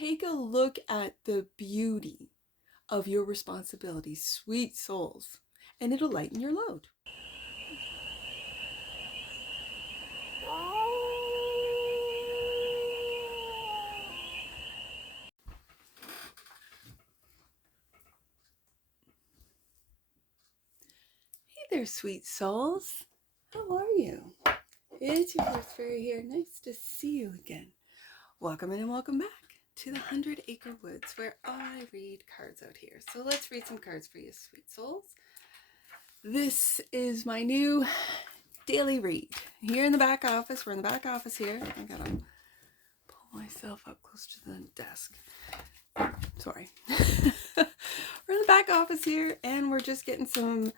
Take a look at the beauty of your responsibilities, sweet souls, and it'll lighten your load. Hey there, sweet souls. How are you? It's your host Fairy here. Nice to see you again. Welcome in and welcome back to the 100 Acre Woods, where I read cards out here. So let's read some cards for you, sweet souls. This is my new daily read. Here in the back office. We're in the back office here. I gotta pull myself up close to the desk. Sorry. We're in the back office here, and we're just getting some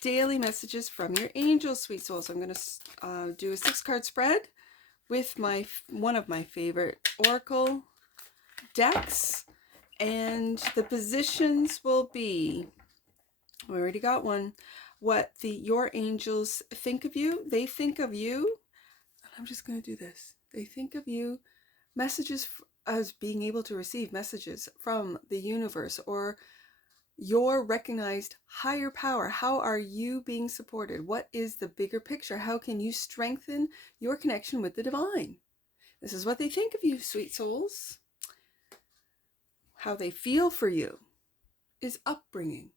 daily messages from your angels, sweet souls. I'm going to do a 6-card spread with one of my favorite oracle decks, and the positions will be, we already got one, what your angels think of you. They think of you, I'm just going to do this. They think of you, messages as being able to receive messages from the universe or your recognized higher power. How are you being supported? What is the bigger picture? How can you strengthen your connection with the divine? This is what they think of you, sweet souls. How they feel for you is upbringing.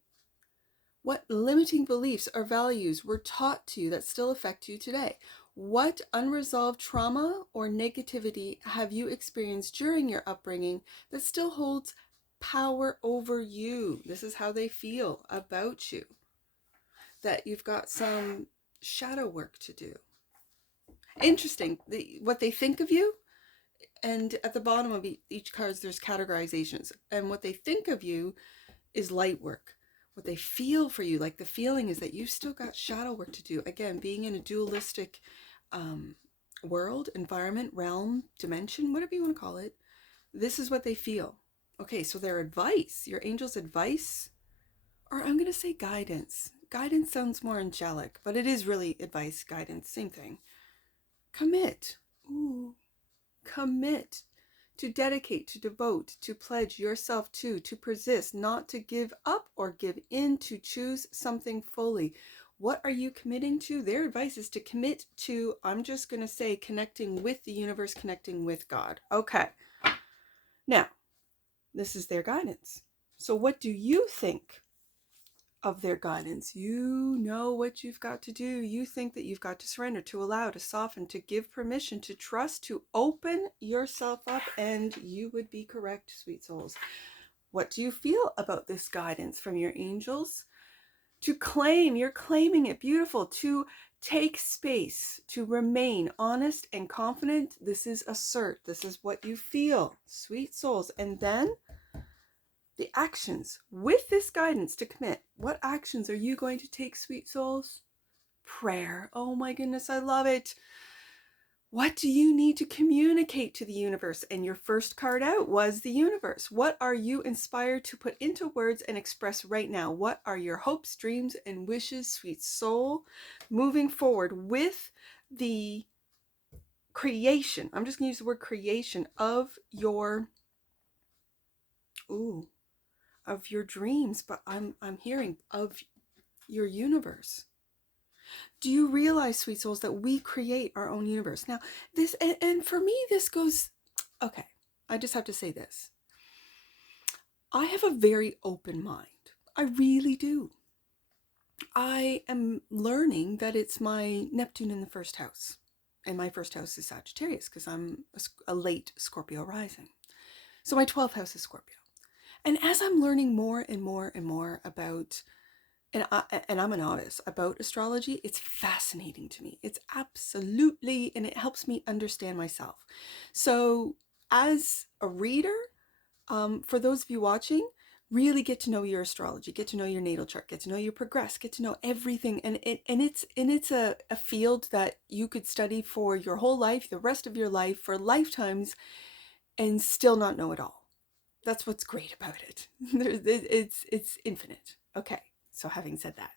What limiting beliefs or values were taught to you that still affect you today? What unresolved trauma or negativity have you experienced during your upbringing that still holds power over you? This is how they feel about you. That you've got some shadow work to do. Interesting. What they think of you, and at the bottom of each card there's categorizations. And what they think of you is light work. What they feel for you, like the feeling is that you've still got shadow work to do. Again, being in a dualistic world, environment, realm, dimension, whatever you want to call it, this is what they feel. Okay, so their advice, your angel's advice, or I'm going to say guidance. Guidance sounds more angelic, but it is really advice, guidance, same thing. Commit. Ooh, commit. To dedicate, to devote, to pledge yourself to persist, not to give up or give in, to choose something fully. What are you committing to? Their advice is to commit to, I'm just going to say, connecting with the universe, connecting with God. Okay. Now, this is their guidance. So what do you think of their guidance? You know what you've got to do. You think that you've got to surrender, to allow, to soften, to give permission, to trust, to open yourself up, and you would be correct, sweet souls. What do you feel about this guidance from your angels? To claim, you're claiming it, beautiful. To take space, to remain honest and confident. This is assert. This is what you feel, sweet souls. And then the actions with this guidance to commit. What actions are you going to take, sweet souls? Prayer. Oh my goodness, I love it. What do you need to communicate to the universe? And your first card out was the universe. What are you inspired to put into words and express right now? What are your hopes, dreams, and wishes, sweet soul, moving forward with the creation? I'm just going to use the word creation of your, of your dreams, but I'm hearing of your universe. Do you realize, sweet souls, that we create our own universe? Now, this, and for me, this goes, okay, I just have to say this. I have a very open mind. I really do. I am learning that it's my Neptune in the first house. And my first house is Sagittarius because I'm a late Scorpio rising. So my 12th house is Scorpio. And as I'm learning more and more and more about, and I'm a novice, about astrology, it's fascinating to me. It's absolutely, and it helps me understand myself. So as a reader, for those of you watching, really get to know your astrology, get to know your natal chart, get to know your progress, get to know everything. And it's a field that you could study for your whole life, the rest of your life, for lifetimes, and still not know it all. That's what's great about it. It's infinite. Okay, so having said that,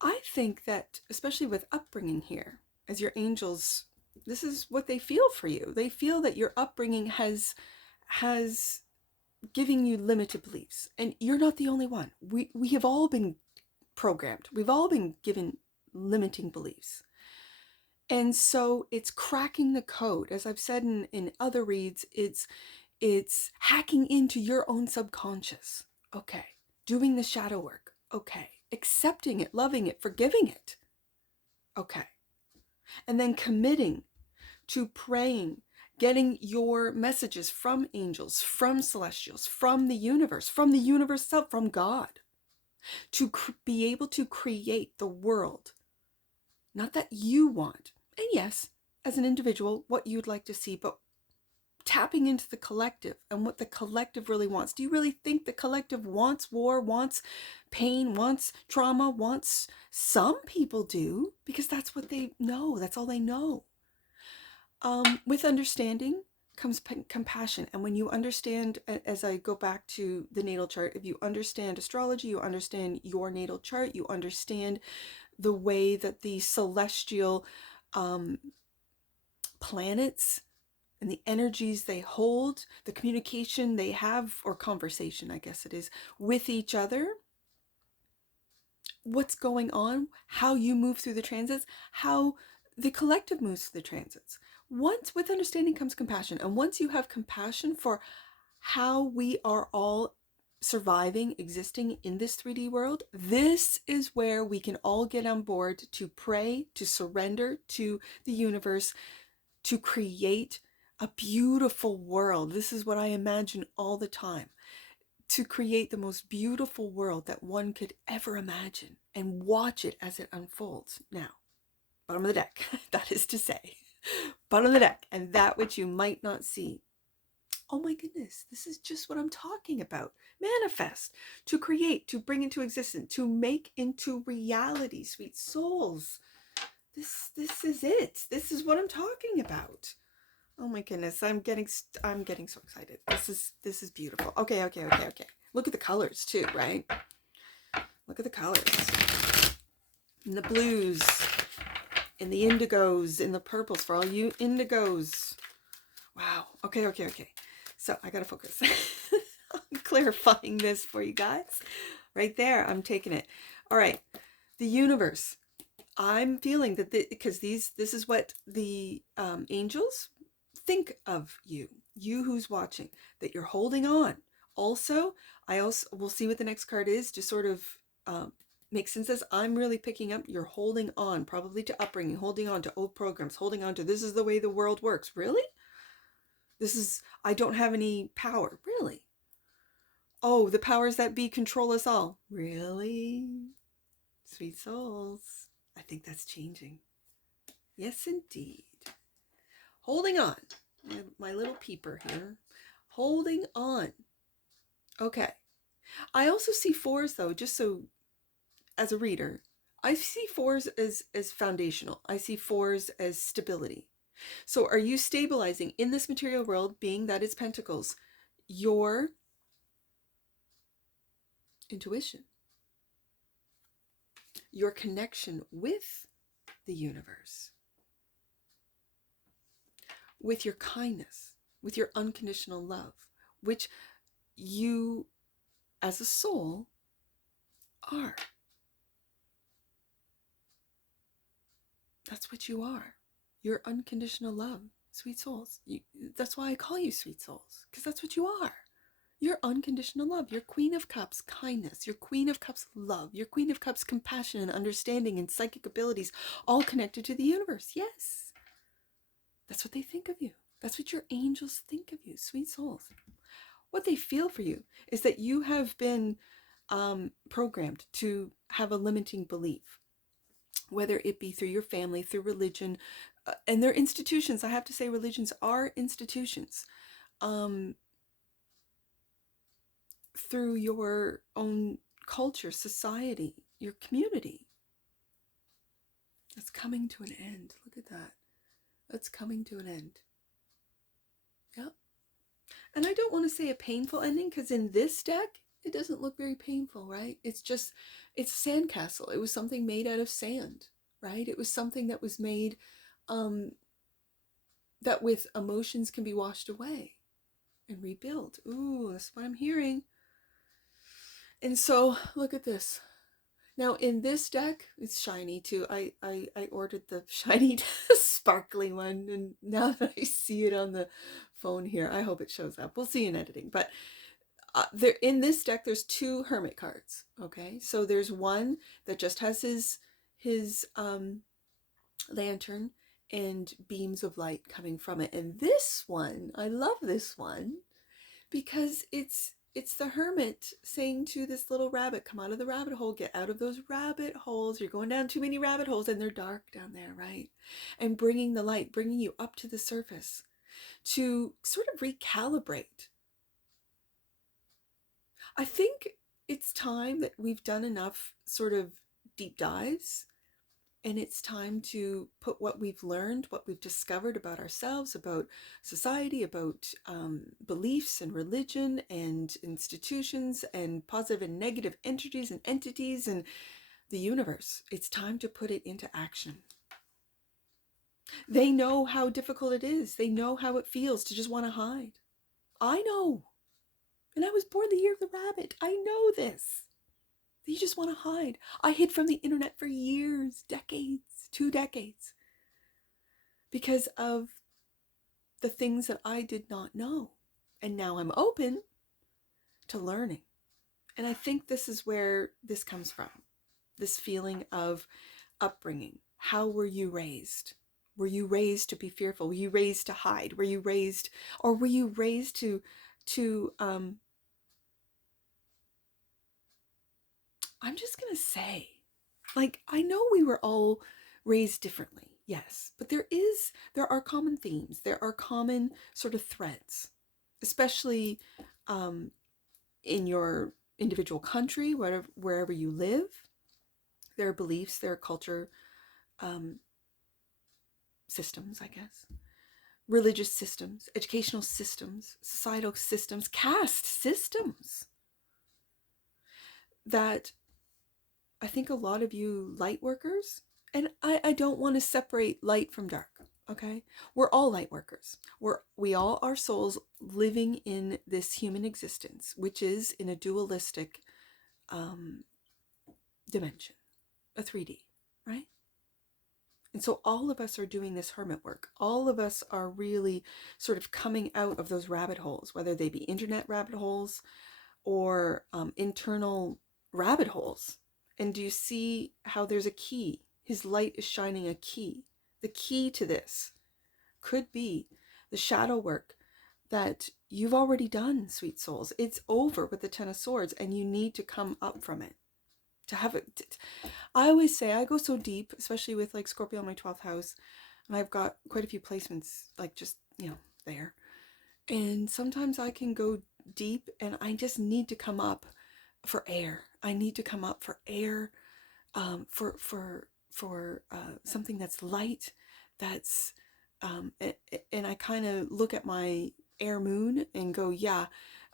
I think that, especially with upbringing here, as your angels This is what they feel for you. They feel that your upbringing has given you limited beliefs, and you're not the only one. We have all been programmed. We've all been given limiting beliefs. And so it's cracking the code. As I've said in other reads, it's hacking into your own subconscious. Okay. Doing the shadow work. Okay. Accepting it, loving it, forgiving it. Okay. And then committing to praying, getting your messages from angels, from celestials, from the universe itself, from God, to be able to create the world, not that you want, and yes, as an individual, what you'd like to see, but tapping into the collective and what the collective really wants. Do you really think the collective wants war, wants pain, wants trauma, wants... Some people do, because that's what they know. That's all they know. With understanding comes compassion. And when you understand, as I go back to the natal chart, if you understand astrology, you understand your natal chart, you understand the way that the celestial planets and the energies they hold, the communication they have, or conversation, I guess it is, with each other, what's going on, how you move through the transits, how the collective moves through the transits. Once, with understanding comes compassion. And once you have compassion for how we are all surviving, existing in this 3D world, this is where we can all get on board to pray, to surrender to the universe, to create a beautiful world. This is what I imagine all the time. To create the most beautiful world that one could ever imagine and watch it as it unfolds. Now, bottom of the deck, that is to say, bottom of the deck, and that which you might not see. Oh my goodness, this is just what I'm talking about. Manifest, to create, to bring into existence, to make into reality, sweet souls. This is it. This is what I'm talking about. Oh my goodness, I'm getting so excited. This is beautiful. Okay. Look at the colors too, right? Look at the colors. In the blues, in the indigos, in the purples, for all you indigos. Wow. Okay. So I gotta focus. I'm clarifying this for you guys. Right there, I'm taking it. All right. The universe. I'm feeling that because this is what the angels think of you who's watching, that you're holding on. Also, we'll see what the next card is to sort of make sense as I'm really picking up you're holding on, probably to upbringing, holding on to old programs, holding on to this is the way the world works. Really? I don't have any power. Really? Oh, the powers that be control us all. Really? Sweet souls. I think that's changing. Yes, indeed. Holding on. My little peeper here. Holding on. Okay. I also see fours, though, just so as a reader, I see fours as foundational. I see fours as stability. So are you stabilizing in this material world, being that it's pentacles, your intuition, your connection with the universe, with your kindness, with your unconditional love, which you as a soul are. That's what you are. Your unconditional love, sweet souls. That's why I call you sweet souls, because that's what you are. Your unconditional love, your Queen of Cups kindness, your Queen of Cups love, your Queen of Cups compassion and understanding and psychic abilities, all connected to the universe. Yes. That's what they think of you. That's what your angels think of you, sweet souls. What they feel for you is that you have been programmed to have a limiting belief, whether it be through your family, through religion, and their institutions. I have to say religions are institutions. Through your own culture, society, your community. That's coming to an end. Look at that. That's coming to an end. Yep. And I don't want to say a painful ending, because in this deck, it doesn't look very painful, right? It's a sandcastle. It was something made out of sand, right? It was something that was made that with emotions can be washed away and rebuild. Ooh, that's what I'm hearing. And so look at this. Now in this deck, it's shiny too. I ordered the shiny sparkly one, and now that I see it on the phone here, I hope it shows up. We'll see in editing. But there, in this deck, there's 2 hermit cards. Okay, so there's one that just has his lantern and beams of light coming from it, and this one, I love this one because it's the hermit saying to this little rabbit, come out of the rabbit hole, get out of those rabbit holes, you're going down too many rabbit holes and they're dark down there, right? And bringing the light, bringing you up to the surface to sort of recalibrate. I think it's time that we've done enough sort of deep dives, and it's time to put what we've learned, what we've discovered about ourselves, about society, about beliefs and religion and institutions and positive and negative entities and entities and the universe. It's time to put it into action. They know how difficult it is. They know how it feels to just want to hide. I know. And I was born the year of the rabbit. I know this. You just want to hide. I hid from the internet for years, decades, 2 decades, because of the things that I did not know. And now I'm open to learning. And I think this is where this comes from. This feeling of upbringing. How were you raised? Were you raised to be fearful? Were you raised to hide? Were you raised, or were you raised to I'm just going to say, like, I know we were all raised differently, yes, but there are common themes. There are common sort of threads, especially in your individual country, wherever you live. There are beliefs, there are culture systems, I guess, religious systems, educational systems, societal systems, caste systems that I think a lot of you light workers, and I don't want to separate light from dark, okay? We're all light workers. We all are souls living in this human existence, which is in a dualistic dimension, a 3D, right? And so all of us are doing this hermit work. All of us are really sort of coming out of those rabbit holes, whether they be internet rabbit holes or internal rabbit holes. And do you see how there's a key? His light is shining a key. The key to this could be the shadow work that you've already done, sweet souls. It's over with the 10 of Swords, and you need to come up from it. To have it. I always say, I go so deep, especially with like Scorpio in my 12th house, and I've got quite a few placements, like just, there. And sometimes I can go deep, and I just need to come up for air. I need to come up for air, for something that's light, that's, and I kind of look at my air moon and go, yeah,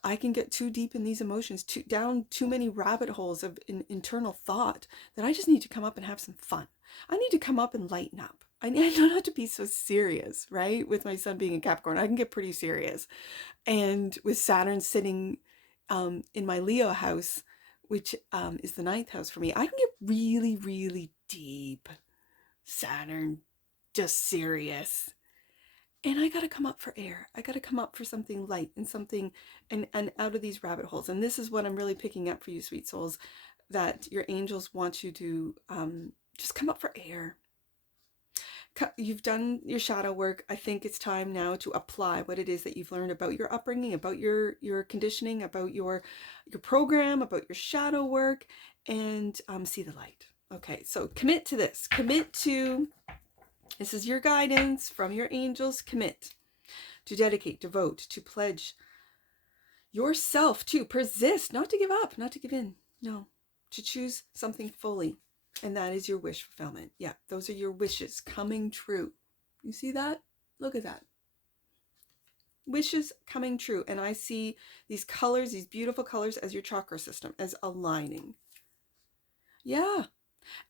I can get too deep in these emotions, down too many rabbit holes of internal thought, that I just need to come up and have some fun. I need to come up and lighten up. I don't have to be so serious, right? With my sun being in Capricorn, I can get pretty serious. And with Saturn sitting in my Leo house, which is the 9th house for me, I can get really, really deep. Saturn, just serious. And I got to come up for air. I got to come up for something light and something, and out of these rabbit holes. And this is what I'm really picking up for you, sweet souls, that your angels want you to just come up for air. You've done your shadow work. I think it's time now to apply what it is that you've learned about your upbringing, about your conditioning, about your program, about your shadow work, and see the light. Okay, so commit to this. Commit to, this is your guidance from your angels. Commit to dedicate, devote, to pledge yourself, to persist, not to give up, not to give in. No, to choose something fully. And that is your wish fulfillment. Yeah, those are your wishes coming true. You see that? Look at that. Wishes coming true. And I see these colors, these beautiful colors, as your chakra system, as aligning. Yeah.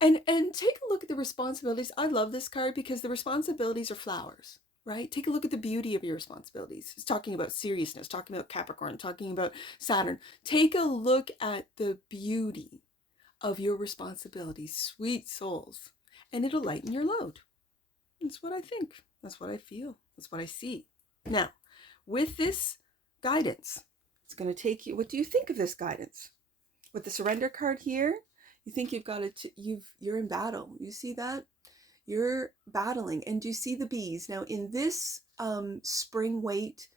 And take a look at the responsibilities. I love this card because the responsibilities are flowers. right? Take a look at the beauty of your responsibilities. It's talking about seriousness, talking about Capricorn, talking about Saturn. Take a look at the beauty of your responsibilities, sweet souls, and it'll lighten your load. That's what I think. That's what I feel. That's what I see. Now, with this guidance, it's going to take you. What do you think of this guidance? With the surrender card here, you think you've got it. You're in battle. You see that? You're battling, and do you see the bees now in this spring WAITE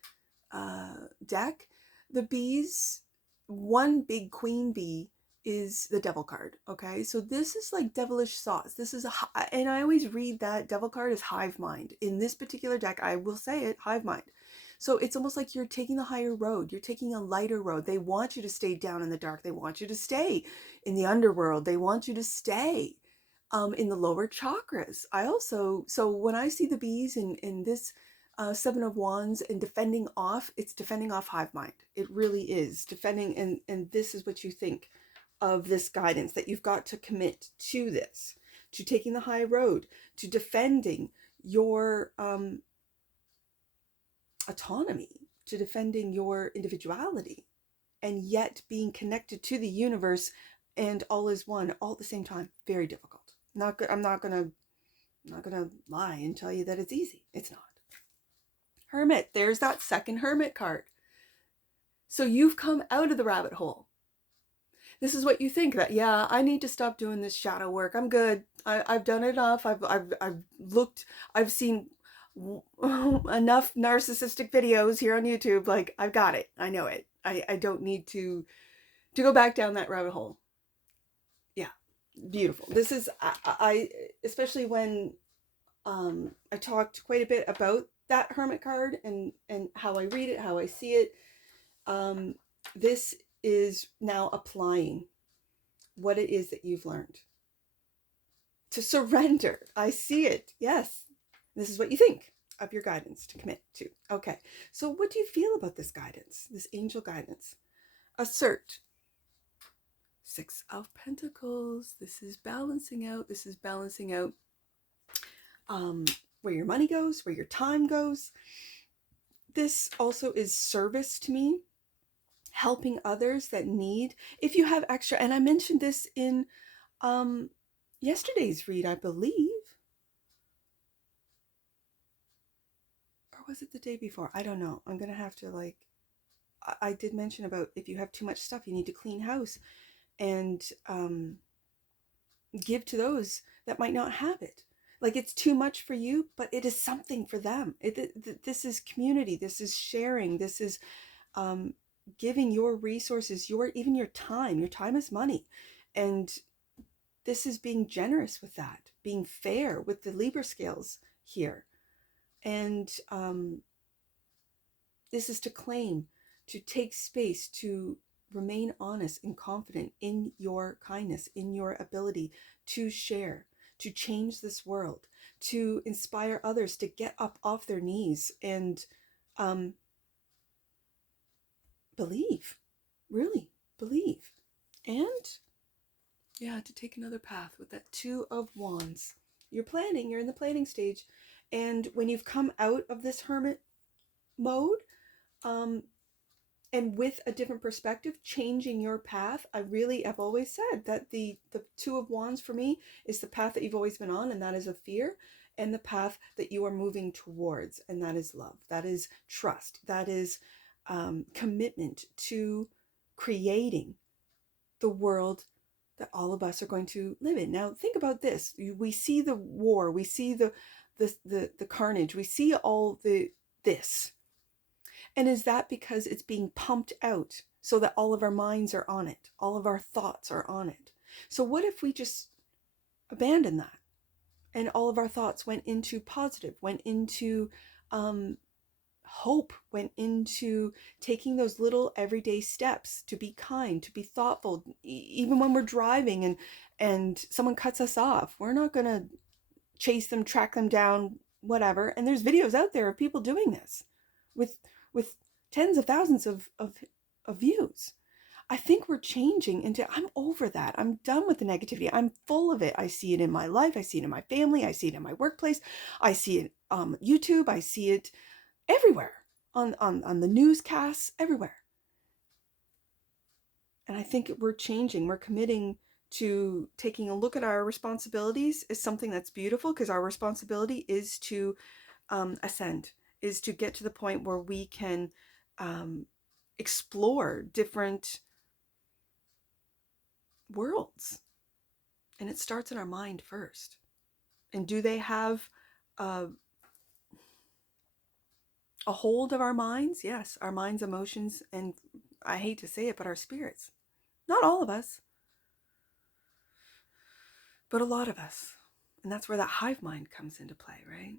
deck? The bees, one big queen bee is the devil card. Okay, so this is like devilish thoughts. This is and I always read that devil card as hive mind. In this particular deck, I will say it, hive mind. So it's almost like you're taking the higher road. You're taking a lighter road. They want you to stay down in the dark. They want you to stay in the underworld. They want you to stay in the lower chakras. So when I see the bees in this Seven of Wands and defending off, it's defending off hive mind. It really is defending. And this is what you think of this guidance, that you've got to commit to this, to taking the high road, to defending your autonomy, to defending your individuality, and yet being connected to the universe and all is one all at the same time. Very difficult. I'm not gonna lie and tell you that it's easy. It's not. Hermit, there's that second Hermit card. So you've come out of the rabbit hole. This is what you think, that, yeah, I need to stop doing this shadow work. I'm good. I've done enough. I've looked, I've seen enough narcissistic videos here on YouTube. Like, I've got it. I know it. I don't need to go back down that rabbit hole. Yeah, beautiful. This is, I especially when I talked quite a bit about that Hermit card and how I read it, how I see it. This is now applying what it is that you've learned. To surrender. I see it. Yes. This is what you think of your guidance to commit to. Okay. So what do you feel about this guidance, this angel guidance? Assert. Six of Pentacles. This is balancing out. This is balancing out where your money goes, where your time goes. This also is service to me, helping others that need. If you have extra, and I mentioned this in yesterday's read, I believe. Or was it the day before? I don't know. I'm going to have to I did mention about if you have too much stuff, you need to clean house and give to those that might not have it. Like, it's too much for you, but it is something for them. This is community. This is sharing. This is giving your resources, even your time. Your time is money. And this is being generous with that, being fair with the Libra scales here. And this is to claim, to take space, to remain honest and confident in your kindness, in your ability to share, to change this world, to inspire others to get up off their knees and believe, really believe. And yeah, to take another path with that Two of Wands. You're planning, you're in the planning stage. And when you've come out of this hermit mode, and with a different perspective, changing your path, I've always said that the Two of Wands for me is the path that you've always been on, and that is of fear, and the path that you are moving towards, and that is love, that is trust, that is commitment to creating the world that all of us are going to live in. Now, think about this. We see the war, we see the carnage, we see all this. And is that because it's being pumped out so that all of our minds are on it, all of our thoughts are on it? So what if we just abandon that, and all of our thoughts went into positive, went into hope, went into taking those little everyday steps to be kind, to be thoughtful, even when we're driving and someone cuts us off? We're not going to chase them, track them down, whatever. And there's videos out there of people doing this with tens of thousands of views. I think we're changing into, I'm over that. I'm done with the negativity. I'm full of it. I see it in my life. I see it in my family. I see it in my workplace. I see it on YouTube. I see it everywhere on the newscasts, everywhere. And I think we're changing. We're committing to taking a look at our responsibilities is something that's beautiful, because our responsibility is to ascend, is to get to the point where we can explore different worlds. And it starts in our mind first. And do they have a hold of our minds? Yes, our minds, emotions, and I hate to say it, but our spirits. Not all of us, but a lot of us. And that's where that hive mind comes into play, right?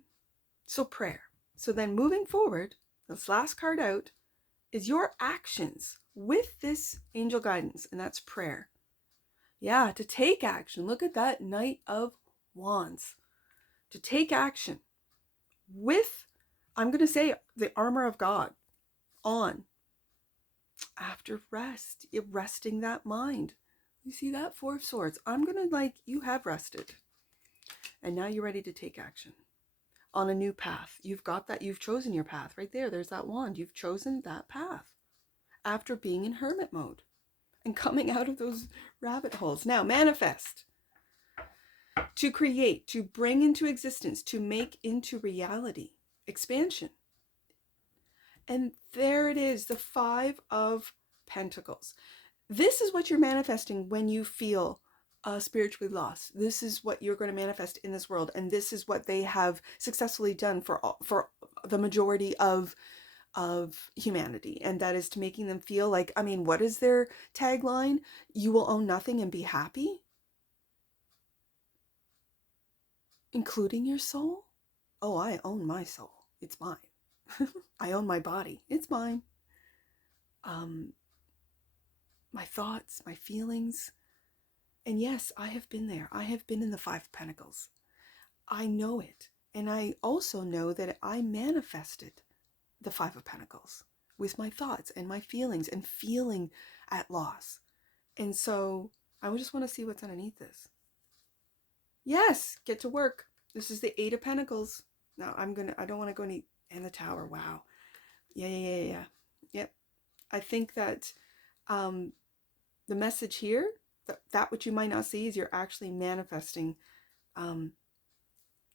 So prayer. So then moving forward, this last card out is your actions with this angel guidance, and that's prayer. Yeah, to take action. Look at that Knight of Wands. To take action with, I'm going to say, the armor of God on. After rest, you're resting that mind. You see that? Four of Swords. I'm going to, you have rested. And now you're ready to take action on a new path. You've got that. You've chosen your path right there. There's that wand. You've chosen that path after being in hermit mode and coming out of those rabbit holes. Now manifest. To create, to bring into existence, to make into reality. Expansion. And there it is, the Five of Pentacles. This is what you're manifesting when you feel spiritually lost. This is what you're going to manifest in this world. And this is what they have successfully done for the majority of humanity. And that is to making them feel like, I mean, what is their tagline? You will own nothing and be happy? Including your soul? Oh, I own my soul. It's mine. I own my body. It's mine. My thoughts, my feelings. And yes, I have been there. I have been in the Five of Pentacles. I know it. And I also know that I manifested the Five of Pentacles with my thoughts and my feelings and feeling at loss. And so I just want to see what's underneath this. Yes, get to work. This is the Eight of Pentacles. Now I don't want to go any, and the Tower. Wow. Yeah. Yep. I think that the message here, that which you might not see, is you're actually manifesting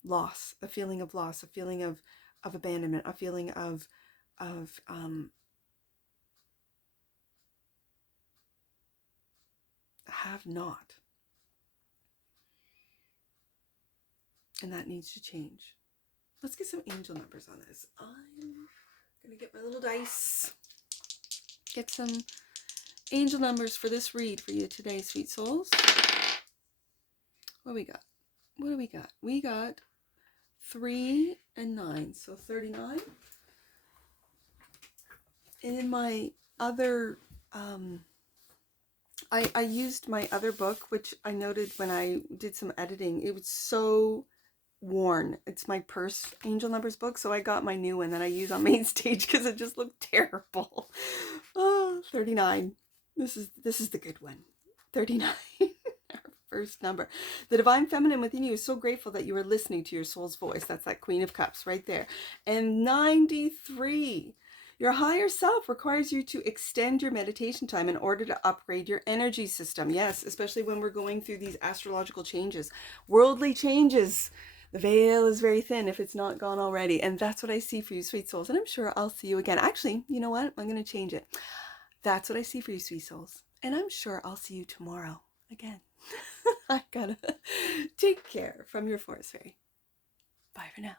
loss, a feeling of loss, a feeling of abandonment, a feeling of have not. And that needs to change. Let's get some angel numbers on this. I'm going to get my little dice. Get some angel numbers for this read for you today, sweet souls. What do we got? What do we got? We got 3 and 9, so 39. And in my other, I used my other book, which I noted when I did some editing. It was so worn. It's my purse angel numbers book, so I got my new one that I use on main stage because it just looked terrible. Oh, 39. This is the good one. 39. Our first number. The divine feminine within you is so grateful that you are listening to your soul's voice. That's that Queen of Cups right there. And 93. Your higher self requires you to extend your meditation time in order to upgrade your energy system. Yes, especially when we're going through these astrological changes, worldly changes. The veil is very thin if it's not gone already. And that's what I see for you, sweet souls. And I'm sure I'll see you again. Actually, you know what? I'm going to change it. That's what I see for you, sweet souls. And I'm sure I'll see you tomorrow again. I gotta take care from your forest fairy. Bye for now.